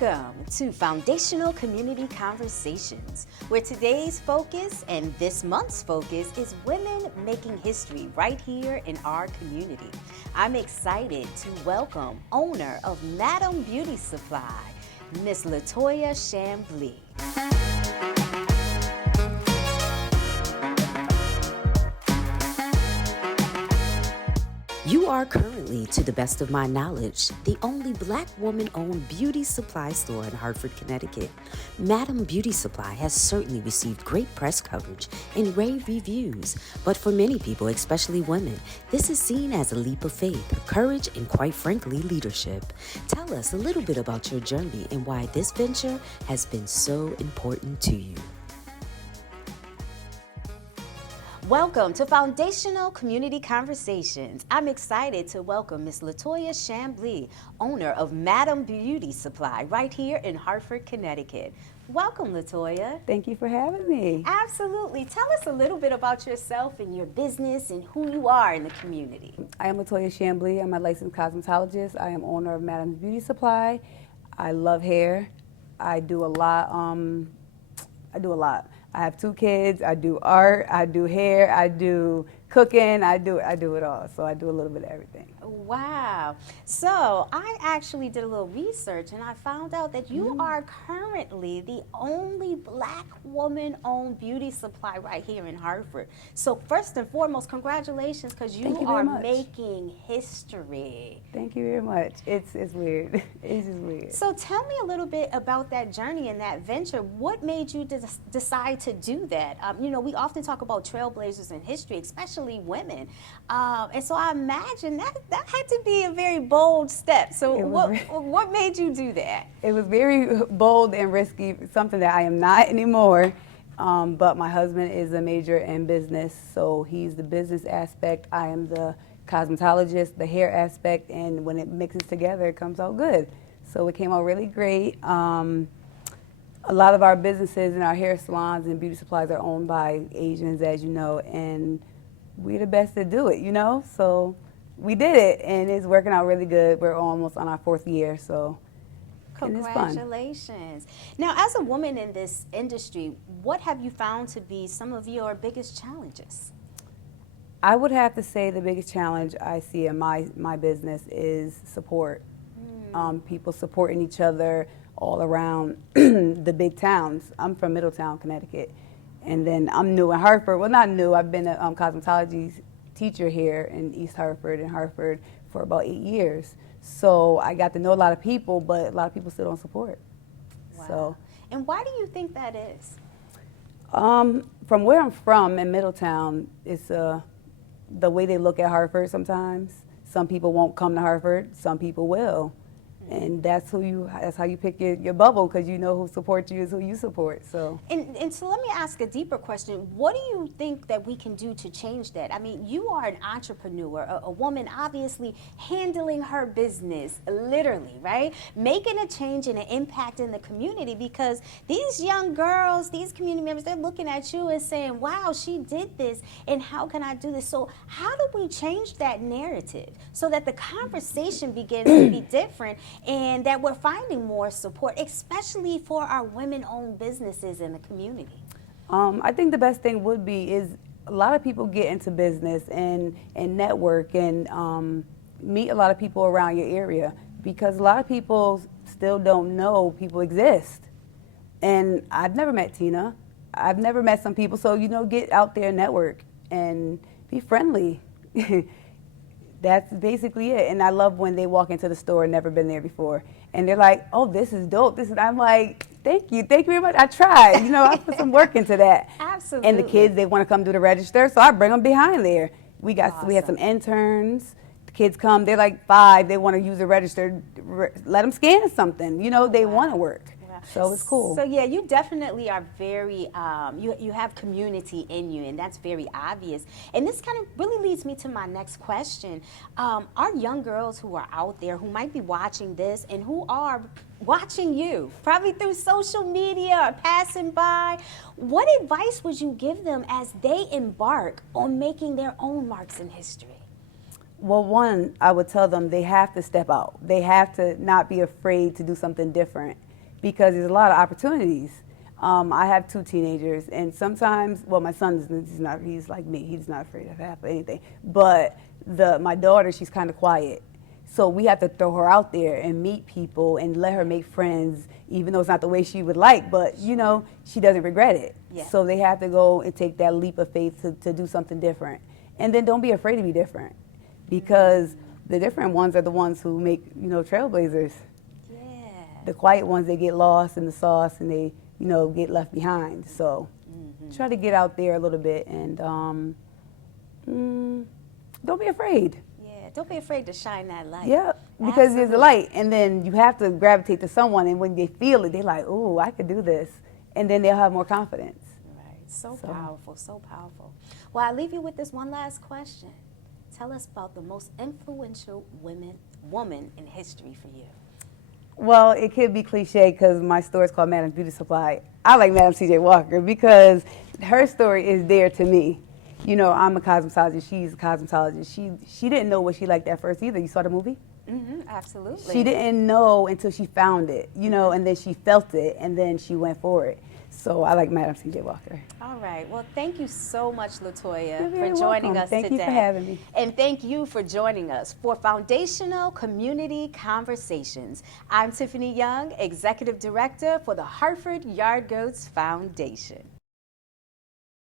Welcome to Foundational Community Conversations, where today's focus and this month's focus is women making history right here in our community. I'm excited to welcome owner of Madam Beauty Supply, Miss Latoya Chamblee. You are currently, to the best of my knowledge, the only Black woman-owned beauty supply store in Hartford, Connecticut. Madam Beauty Supply has certainly received great press coverage and rave reviews, but for many people, especially women, this is seen as a leap of faith, courage, and quite frankly, leadership. Tell us a little bit about your journey and why this venture has been so important to you. Welcome to Foundational Community Conversations. I'm excited to welcome Miss Latoya Chamblee, owner of Madam Beauty Supply, right here in Hartford, Connecticut. Welcome, Latoya. Thank you for having me. Absolutely. Tell us a little bit about yourself and your business and who you are in the community. I am Latoya Chamblee. I'm a licensed cosmetologist. I am owner of Madam Beauty Supply. I love hair. I do a lot. I have 2 kids, I do art, I do hair, I do cooking, I do it all. So I do a little bit of everything. Wow. So I actually did a little research and I found out that you are currently the only Black woman-owned beauty supply right here in Hartford. So first and foremost, congratulations, because you are making history. Thank you very much. It's weird. It's just weird. So tell me a little bit about that journey and that venture. What made you decide to do that? We often talk about trailblazers in history, especially women. And so I imagine that had to be a very bold step. So what made you do that? It was very bold and risky, something that I am not anymore. But my husband is a major in business, so he's the business aspect. I am the cosmetologist, the hair aspect, and when it mixes together, it comes out good. So it came out really great. A lot of our businesses and our hair salons and beauty supplies are owned by Asians, as you know, and we're the best to do it, So we did it, and it's working out really good. We're almost on our 4th year, so congratulations. Now, as a woman in this industry, what have you found to be some of your biggest challenges? I would have to say the biggest challenge I see in my business is support. People supporting each other all around the big towns. I'm from Middletown, Connecticut, and then I'm new in Hartford. Well, not new. I've been a cosmetology teacher here in East Hartford and Hartford for about 8 years. So I got to know a lot of people, but a lot of people still don't support. Wow. So, and why do you think that is? From where I'm from in Middletown, it's the way they look at Hartford sometimes. Some people won't come to Hartford, some people will. And that's how you pick your bubble, because you know who supports you is who you support. So and so let me ask a deeper question. What do you think that we can do to change that? I mean, you are an entrepreneur, a woman obviously handling her business, literally, right? Making a change and an impact in the community, because these young girls, these community members, they're looking at you and saying, wow, she did this, and how can I do this? So how do we change that narrative so that the conversation begins to be different, and that we're finding more support, especially for our women-owned businesses in the community? I think the best thing would be is a lot of people get into business and network and meet a lot of people around your area, because a lot of people still don't know people exist. And I've never met Tina. I've never met some people. So, get out there and network and be friendly. That's basically it. And I love when they walk into the store and never been there before, and they're like, oh, this is dope. I'm like, thank you very much. I tried, I put some work into that. Absolutely. And the kids, they want to come do the register, so I bring them behind there. We had some interns. The kids come, they're like 5, they want to use the register, let them scan something. They want to work. So it's cool. So yeah, you definitely are very, you have community in you, and that's very obvious. And this kind of really leads me to my next question. Our young girls who are out there, who might be watching this and who are watching you, probably through social media or passing by, what advice would you give them as they embark on making their own marks in history? Well, one, I would tell them they have to step out. They have to not be afraid to do something different. because there's a lot of opportunities. I have 2 teenagers, and sometimes, well, my son he's like me, he's not afraid of half anything. But my daughter, she's kind of quiet. So we have to throw her out there and meet people and let her make friends, even though it's not the way she would like, but you know, she doesn't regret it. Yeah. So they have to go and take that leap of faith to do something different. And then don't be afraid to be different, because the different ones are the ones who make, you know, trailblazers. Yeah. The quiet ones, they get lost in the sauce and they, you know, get left behind. So try to get out there a little bit and don't be afraid. Yeah, don't be afraid to shine that light. Yeah, because there's a light, and then you have to gravitate to someone, and when they feel it, they're like, "Oh, I could do this," and then they'll have more confidence. Right. So powerful, so powerful. Well, I leave you with this one last question. Tell us about the most influential woman in history for you. Well, it could be cliche because my store is called Madam's Beauty Supply. I like Madam C.J. Walker because her story is there to me. You know, I'm a cosmetologist. She's a cosmetologist. She didn't know what she liked at first either. You saw the movie? Mm-hmm, absolutely. She didn't know until she found it, you know, and then she felt it, and then she went for it. So I like Madam C.J. Walker. All right. Well, thank you so much, Latoya, You're very for joining welcome. us today. Thank you for having me. And thank you for joining us for Foundational Community Conversations. I'm Tiffany Young, Executive Director for the Hartford Yard Goats Foundation.